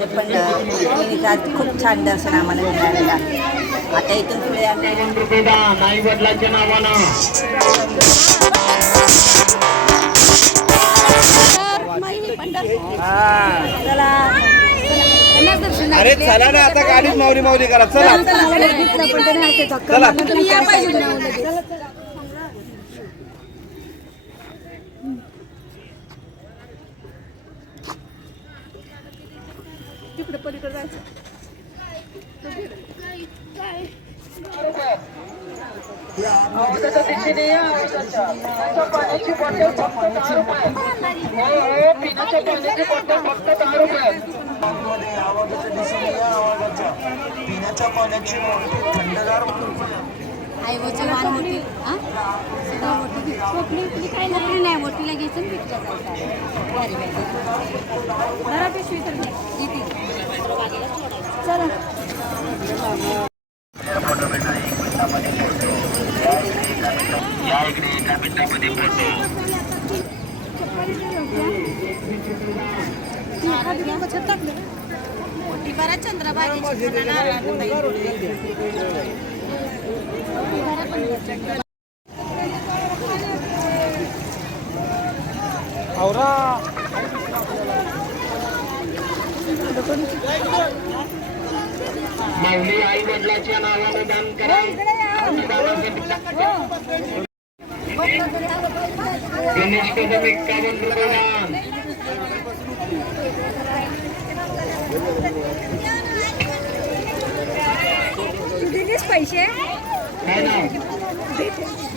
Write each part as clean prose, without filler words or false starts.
आणि पण तिन्हीचा खूप छान दर्शन आम्हाला मिळालेलं आहे. आता इथून पुढे आई वडिलांच्या नावानं अरे चला ना आता गाडीत माऊली माऊली करा चला चला तिकडे पलीकडे जायचं. पाण्याची बॉटल फक्त 10 रुपये. पिण्याच्या पाण्याची बॉटल फक्त 10 रुपये. आवाजाच्या दिशेने या आवाजाच्या पिण्याच्या पाण्याची थंडगार आईवरची वाण होती काय नाही मोठीला घ्यायचं जरा पिशवी तर चला या इकडे एका मिनिटामध्ये फोटो चंद्रबागेची माऊली आई वडिलाच्या नावानं दान करा. गणेश कदम 51 रुपये दान. दिलेच पैसे काय नाव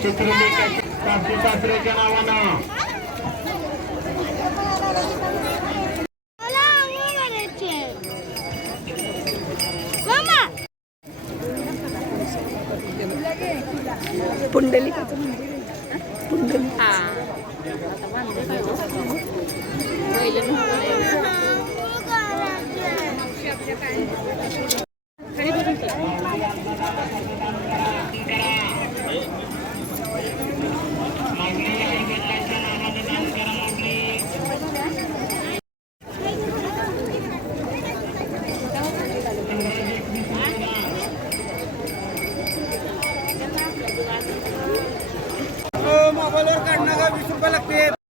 चित्रलेखा सासू सासऱ्याच्या नावानं पुंडलिकाचं मंदिर पुंडलिक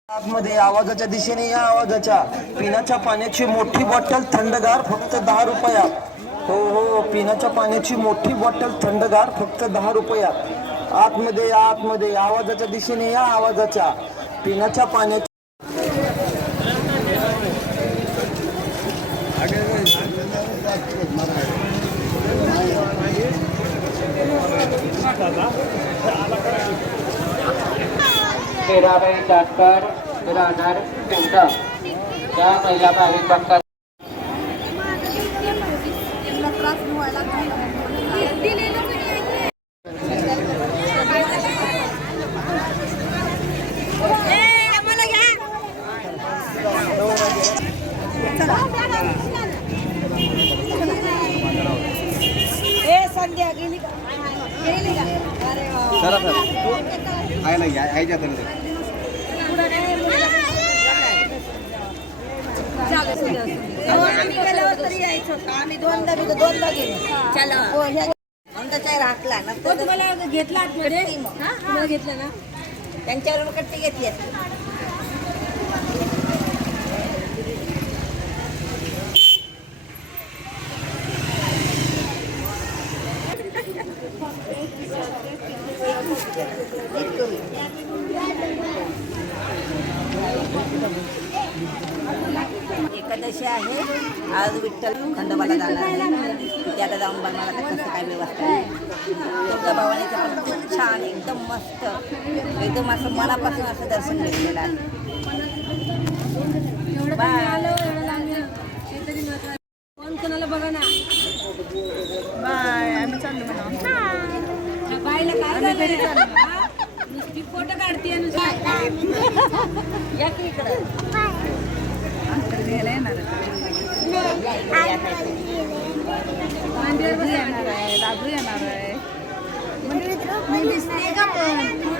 आतमध्ये आवाजाच्या दिशेने या आवाजाच्या पिण्याच्या पाण्याची मोठी बॉटल थंडगार फक्त 10 रुपयात. हो हो पिण्याच्या पाण्याची मोठी बॉटल थंडगार फक्त 10 रुपयात. आतमध्ये आतमध्ये आवाजाच्या दिशेने या आवाजाच्या पिण्याच्या पाण्याची तेराबाई चाटकर राहणार कोणता त्या महिला भाविक भक्तात संध्या गेली का चला सर आहे ना यायच्या तर आम्ही गेल्यावर तरी यायचं होतं. आम्ही दोनदा गेलो. चला आमचा राखला ना तुम्हाला घेतला आतमध्ये तुम्हाला घेतलं ना त्यांच्यावर कट्टी घेतली असते. एकादशी आहे आज विठ्ठल खंडोबाला जाणार आहे. तिथे आता जाऊन बघणार आता कसं काय व्यवस्था आहे. तुमच्या भवानीचं पण खूप छान एकदम मस्त एकदम असं मनापासून असं दर्शन घेतलेलं आहे. कोण कोणाला बघा ना बाय आम्ही चाललो म्हणा. बायला काय झालं नुसती फोटो काढते या की इकडं घ्यायला येणार मंदिर येणार आहे दादू येणार आहे मंदिर दिसते का पण